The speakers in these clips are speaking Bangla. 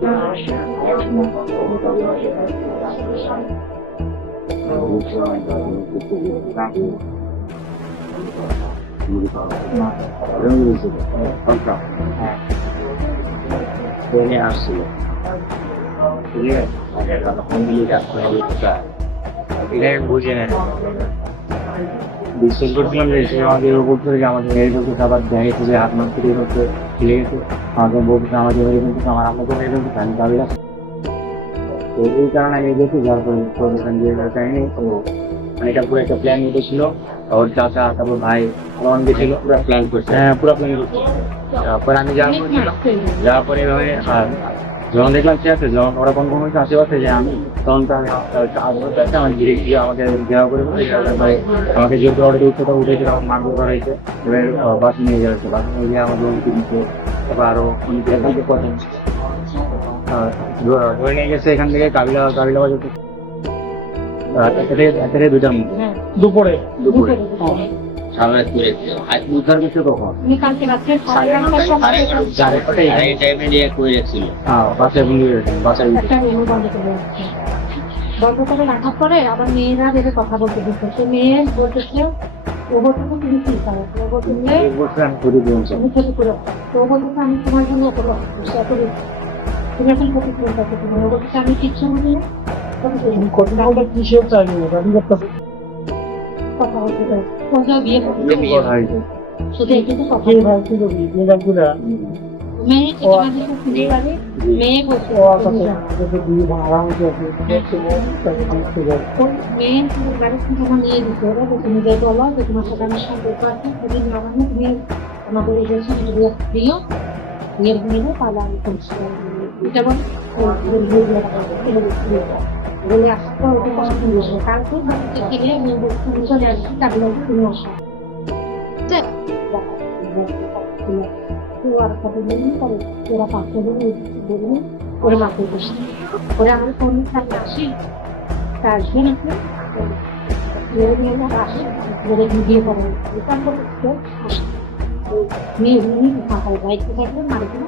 ট্রেনে আসছিল বুঝে নেন বিশ্বাস করছিলাম যে সে আমাদের উপর থেকে আমাদের মেরে ফেলতে, আবার দেখেছে যে হাত মারতে হচ্ছে ফেলে গেছে, আমাকে বলতে আমাকে মেরে ফেলতে, আমার আমাকে মেরে ফেলতে আমি ভাবিলাম। তো এই কারণে আমি গেছি, যার পরে কাহিনী তো এটা পুরো একটা প্ল্যান উঠেছিল। ওর চাচা তারপর ভাই রন গেছিল, পুরো প্ল্যান করছে। হ্যাঁ, পুরো প্ল্যান করছে। তারপরে আমি যাওয়ার পরে যখন দেখলাম ঠিক আছে, যখন ওরা কনফার্ম হয়েছে আশেপাশে যে আমি, তখন তো আমি আমার ঘিরে গিয়ে আমাকে দেওয়া করে তারপরে আমাকে যেহেতু অর্ডার উঠতে উঠেছে, তখন মারধর করা হয়েছে। এবার বাসে নিয়ে যাওয়া হয়েছে, বাসে নিয়ে গিয়ে আমাদের অনেক দিচ্ছে। তারপর আরো অনেক কথা ধরে নিয়ে গেছে এখান থেকে কাবিলা বাজার থেকে দুটার মধ্যে দুপুরে উদ্ধার করছে তখন বন্ধ করে রাখার পরে আবার মেয়েরা দেখে কথা বলতে দিচ্ছে, সে মেয়ে বলতেছে ও বলতে তুমি কি করো, ও বলতে আমি ক্ষতি করে, তো ও বলতেছে আমি তোমার জন্য তুমি এখন ক্ষতি করে থাকো, তুমি ও বলতেছে আমি কিচ্ছু বলি না, কিসের চাইবে কথা বলতে পারি কোথাও বিয়ে করতে শুধু একটু কথা মেয়ে মেয়ে বলছে মেয়ে বাড়ি থেকে আমার নিয়ে দিতে হবে, তুমি যাই বলো যে তোমার সাথে আমার সম্পর্ক আছে, সেদিন নামানো তুমি আমাদের এজেন্সি দিও, বিয়ের নিয়ে তাহলে আমি করছি এটা বলে বলে আসার পর ওকে কথা শুনে বসবো, কালকে গেলে আমি চলে আসছি তাহলে তুমি আসো আর কত দিন পরে ওরা 5 দিন বলুন করে মাকে বসে ওরা আমার ফোন সামনে আসি তা আসবে নাকি আসে বলে বিয়ে করে মেয়ে ফাঁকায় বাইকতে থাকবে মারিতে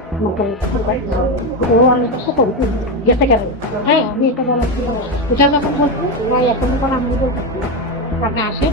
ও অনেক কষ্ট করি গেতে গেল। হ্যাঁ, আমি এটা বলার ছিল এটা যখন বলছি না এখন যখন আমি বলছি আপনি আসে